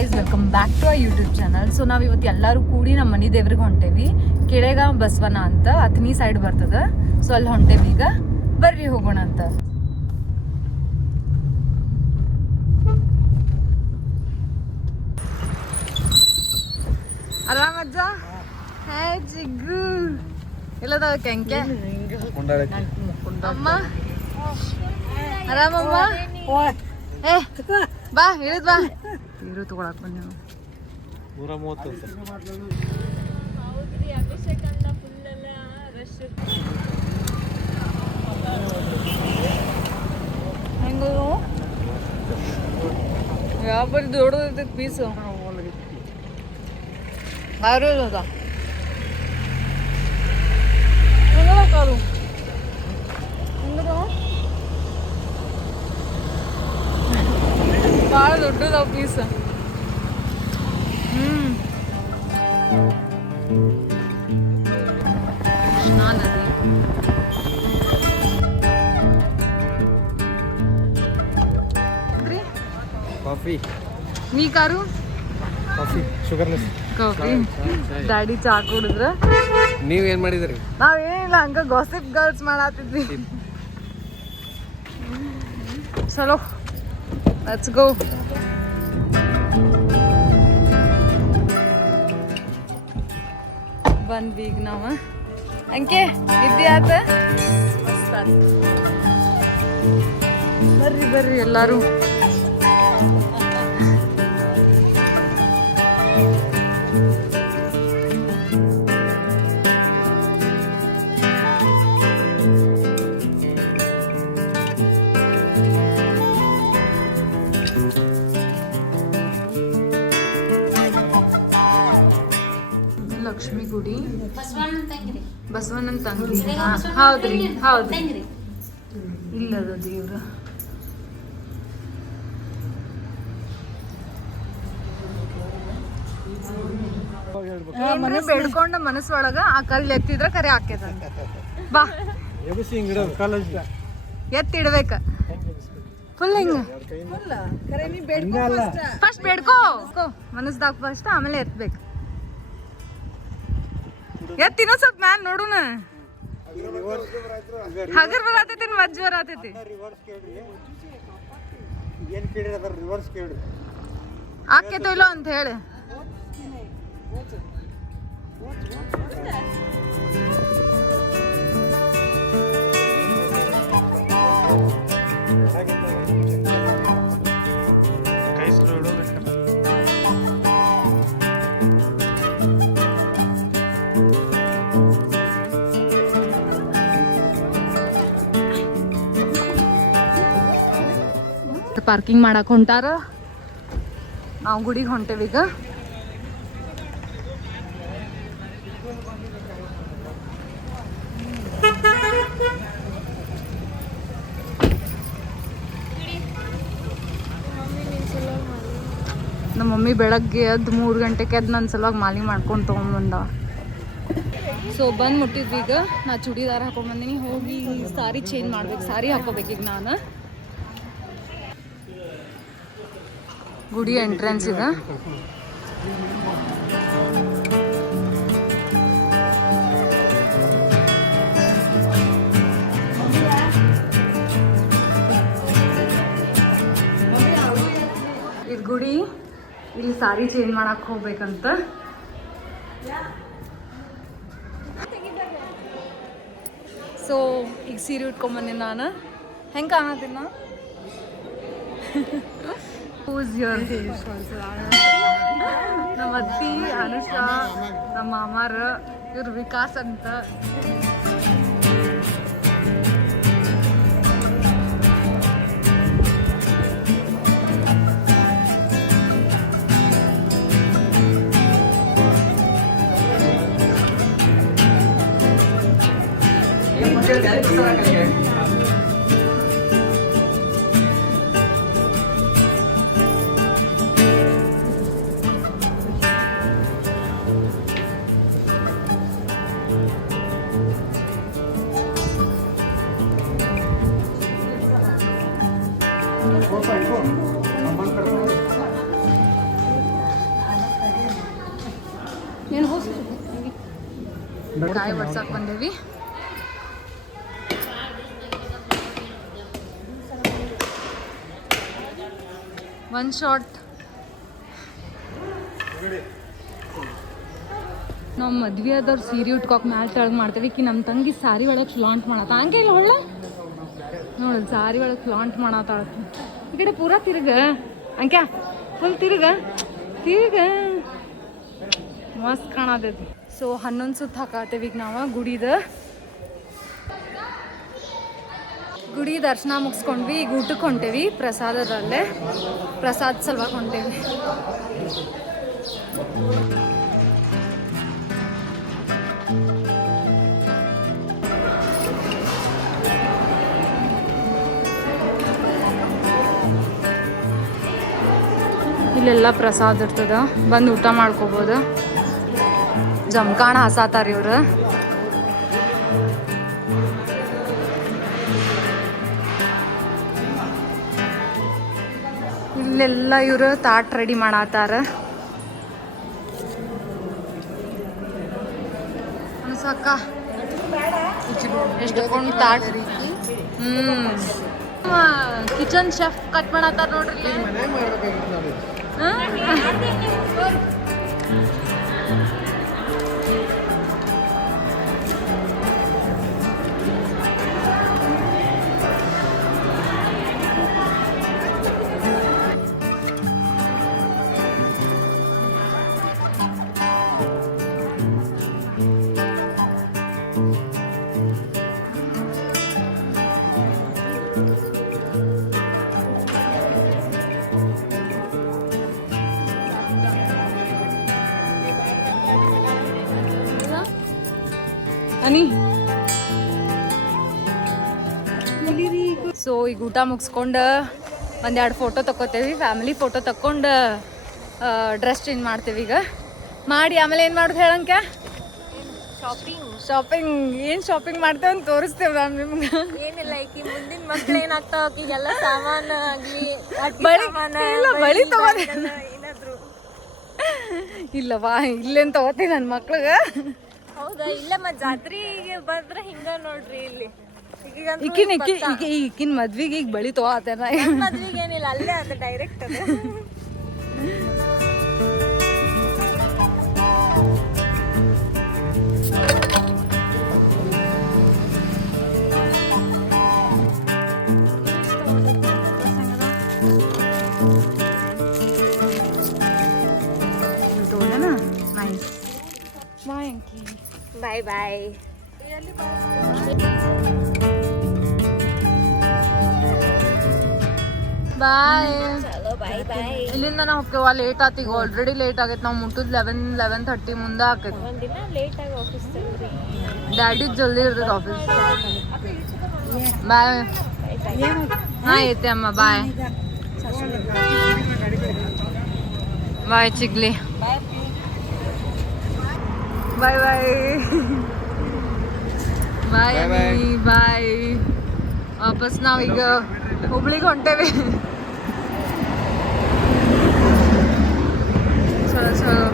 Guys, welcome back to our YouTube channel. So ನಾವು ಇವತ್ತು ಎಲ್ಲರೂ ಕೂಡಿ ನಮ್ಮ ಮನೆ ದೇವ್ರಿಗೆ ಹೊಂಟೇವಿ. ಕೆಳಗ ಬಸವನ ಅಂತ ಅಥಣಿ ಸೈಡ್ ಬರ್ತದ. ಸೊ ಅಲ್ಲಿ ಹೊಂಟೇವಿ ಈಗ. ಬರ್ರಿ ಹೋಗೋಣ ಅಂತ. ಆರಾಮಜ್ಜ? ಹೇ ಜಿಗ್ಗು ಎಲ್ಲದ ಕೆಂಕೆ ಅಮ್ಮ ಆರಾಮಮ್ಮ? ಏ ಬಾ ಹೇಳಿದ್ ಬಾ. ನೀರು ತಗೊಳಕ್ ಬಂದೆ ನಾವು. 130 ಹೆಂಗ ಯಾವ ಬರೀ ದೊಡ್ಡದೈತೆ ಪೀಸು. ಬಾರು ಅದ ಕಾರು ಭಾಳ ದೊಡ್ಡದಾವ ಪೀಸ್. ಕೃಷ್ಣಾ ನದಿ. ಕಾಫಿ ನೀ car coffee sugarless coffee. Daddy ಚಾ ಕುಡಿದ್ರ. ನೀವ್ ಏನ್ ಮಾಡಿದ್ರಿ? ನಾವೇನಿಲ್ಲ, ಹಂಗ ಗಾಸಿಪ್ ಗರ್ಲ್ಸ್ ಮಾಡತ್ತಿದ್ವಿ. ಚಲೋ ಲೆಟ್ಸ್ ಗೋ. ಬಂದ್ವಿ ಈಗ ನಾವು. ಅಂಕೆ ಇದ್ದಿ ಆತ? ಬರ್ರಿ ಬರ್ರಿ ಎಲ್ಲಾರು. ಲಕ್ಷ್ಮಿ ಗುಡಿ, ಬಸವಣ್ಣನ ತಂಗಿ. ಹೌದ್ರಿ ಹೌದ್ರಿ, ಇಲ್ಲದ ದೇವ್ರ. ಮನೆ ಬೇಡ್ಕೊಂಡ ಮನಸ್ಸೊಳಗ ಆ ಕಲ್ಲು ಎತ್ತಿದ್ರ ಕರೆ ಹಾಕೇದ. ಬಾ ಎತ್ತಿಡ್ಬೇಕ ಫುಲ್ ಹಿಂಗ. ಫಸ್ಟ್ ಬೇಡ್ಕೋ ಮನಸ್ದಾಗ ಫಸ್ಟ್, ಆಮೇಲೆ ಎತ್ಬೇಕು. ಎತ್ತಿನೋ ಸ್ವಲ್ಪ ಮ್ಯಾನ್ ನೋಡುನ. ಹಗರ್ ಬರತೈತಿ ಮಜ್ಜ ಬರತೈತಿ. ಆಕೇತೋ ಇಲ್ಲೋ ಅಂತ ಹೇಳಿ. ಪಾರ್ಕಿಂಗ್ ಮಾಡಕ್ ಹೊಂಟಾರ. ನಾವು ಗುಡಿಗೆ ಹೊಂಟೇವೀಗ. ನಮ್ಮ ಮಮ್ಮಿ ಬೆಳಗ್ಗೆ ಎದ್ದು 3 ಗಂಟೆಗೆ ಎದ್ದು ನನ್ನ ಸಲುವಾಗಿ ಮಾಲಿ ಮಾಡ್ಕೊಂಡು ತೊಗೊಂಡ್ಬಂದ. ಸೊ ಬಂದು ಮುಟ್ಟಿದ್ವಿ ಈಗ. ನಾ ಚೂಡಿದಾರ ಹಾಕೊಂಡ್ಬಂದಿನಿ. ಹೋಗಿ ಸಾರಿ ಚೇಂಜ್ ಮಾಡ್ಬೇಕು. ಸಾರಿ ಹಾಕೋಬೇಕೀಗ ನಾನು. ಗುಡಿ ಎಂಟ್ರೆನ್ಸ್ ಇದೆ. ಇದು ಗುಡಿ. ಇಲ್ಲಿ ಸಾರಿ ಚೇಂಜ್ ಮಾಡಕ್ ಹೋಗ್ಬೇಕಂತ. ಸೊ ಈಗ ಸೀರೆ ಉಟ್ಕೊಂಬಂದಿನಿ ನಾನು. ಹೆಂಗೆ ಕಾಣತ್ತೀನಿ ನಾ? ನಮ್ಮ ಅತ್ತಿ ಅನುಷಾ, ನಮ್ಮ ಮಾಮಾರ, ಇವ್ರು ವಿಕಾಸ್ ಅಂತ. ಏನು ಹೋಗಿ ಕಾಯಿ ಬಡ್ಸಕ್ಕೆ ಬಂದೇವಿ. One shot. ನಾವು ಮದ್ವೆ ಆದವ್ರು ಸೀರೆ ಉಟ್ಕೋಕೆ ಮ್ಯಾಲೆ ತೆಳಗೆ ಮಾಡ್ತೇವೆ. ಈಕಿ ನಮ್ಮ ತಂಗಿ ಸಾರಿ ಒಳಗೆ ಫ್ಲಾಂಟ್ ಮಾಡತ್ತ. ಹಂಗೆ ಇಲ್ಲ ಹೊಳ್ಳ ನೋಡಿ, ಸಾರಿ ಒಳಗೆ ಫ್ಲಾಂಟ್ ಮಾಡತ್ತಾಳ. ಈ ಕಡೆ ಪೂರಾ ತಿರುಗ ಅಂಕ್ಯಾ, ಫುಲ್ ತಿರುಗ ಮಸ್ತ್ ಕಾಣತೈತಿ. ಸೊ 11 ಸುತ್ತ ಹಾಕತ್ತೇವೆ ಈಗ ನಾವು ಗುಡಿ ದರ್ಶನ ಮುಗಿಸ್ಕೊಂಡ್ವಿ. ಈಗ ಊಟಕ್ಕೆ ಹೊಂಟೇವಿ. ಪ್ರಸಾದದಲ್ಲೇ ಪ್ರಸಾದ ಸಲುವಾಗಿ ಹೊಂಟೇವಿ. ಇಲ್ಲೆಲ್ಲ ಪ್ರಸಾದ ಇರ್ತದ, ಬಂದು ಊಟ ಮಾಡ್ಕೋಬೋದು. ಜಮಖಾನ ಹಸಾತಾರ ಇವ್ರು. ಇಲ್ಲೆಲ್ಲ ಇವರು ತಾಟ್ ರೆಡಿ ಮಾಡತ್ತಾರ. ಅನ್ಸಕ್ಕ ಎಷ್ಟೊಂದು ತಾಟ್. ಕಿಚನ್ ಶೆಫ್ ಕಟ್ ಮಾಡತ್ತಾರ ನೋಡ್ರಿ. ಸೊ ಈಗ ಊಟ ಮುಗಿಸ್ಕೊಂಡು ಒಂದೆರಡು ಫೋಟೋ ತಕ್ಕೋತೇವಿ. ಫ್ಯಾಮಿಲಿ ಫೋಟೋ ತಕ್ಕೊಂಡು ಡ್ರೆಸ್ ಚೇಂಜ್ ಮಾಡ್ತೇವೆ ಈಗ ಮಾಡಿ. ಆಮೇಲೆ ಏನು ಮಾಡೋದು ಹೇಳಂಕ? ಶಾಪಿಂಗ್ ಏನು ಶಾಪಿಂಗ್ ಮಾಡ್ತೇವೆ ಅಂತ ತೋರಿಸ್ತೇವೆ ನಾನು ನಿಮ್ಗೆ. ಏನಿಲ್ಲ, ಈಕಿ ಮುಂದಿನ ಮಕ್ಳು ಏನಾಗ್ತಾವ ಈಗೆಲ್ಲ ಸಾಮಾನು ಆಗಲಿ ಬಳಿ ತಗೋದೆ ಏನಾದ್ರು. ಇಲ್ಲವಾ ಇಲ್ಲೇನು ತಗೋತೀನಿ ನನ್ನ ಮಕ್ಳಿಗೆ. ಹೌದಾ? ಇಲ್ಲ ಮತ್ತೆ ಜಾತ್ರೆಗೆ ಬಂದ್ರೆ ಹಿಂಗ ನೋಡ್ರಿ ಇಲ್ಲಿ. ಈಕಿನ ಮದ್ವಿಗೆ ಈಗ ಬಳಿ ತಗೋತೇನ. ಮದ್ವಿಗೆ ಏನಿಲ್ಲ, ಅಲ್ಲೇ ಅದು ಡೈರೆಕ್ಟ್ ಅದು. ಬಾಯ್ ಬಾಯ್. ಬಾಯ್. ಬಾಯ್ ಬಾಯ್. ಇಲ್ಲಿಂದ ನಾವು ಹೋಗ್ತೇವ. ಲೇಟ್ ಆತ ಈಗ, ಆಲ್ರೆಡಿ ಲೇಟ್ ಆಗೈತೆ. ನಾವು ಮುಟ್ಟುದ್ 11:30 ಮುಂದೆ ಆಕೈತಿ. ಒಂದಿನ ಲೇಟ್ ಆಗಿ ಆಫೀಸ್ ತಗೋರಿ. ಡ್ಯಾಡಿ ಜಲ್ದಿ ಇರ್ತದೆ ಆಫೀಸ್. ಬಾಯ್. ಹಾಂ ಐತೆ ಅಮ್ಮ. ಬಾಯ್ ಬಾಯ್ ಚಿಗ್ಲಿ. ಬಾಯ್ ಬಾಯ್ ಬಾಯ್ ಬಾಯ್. ವಾಪಸ್ ನಾವೀಗ ಹುಬ್ಳಿಗೆ ಹೊಂಟೇವಿ. ಚಲೋ ಚಲೋ.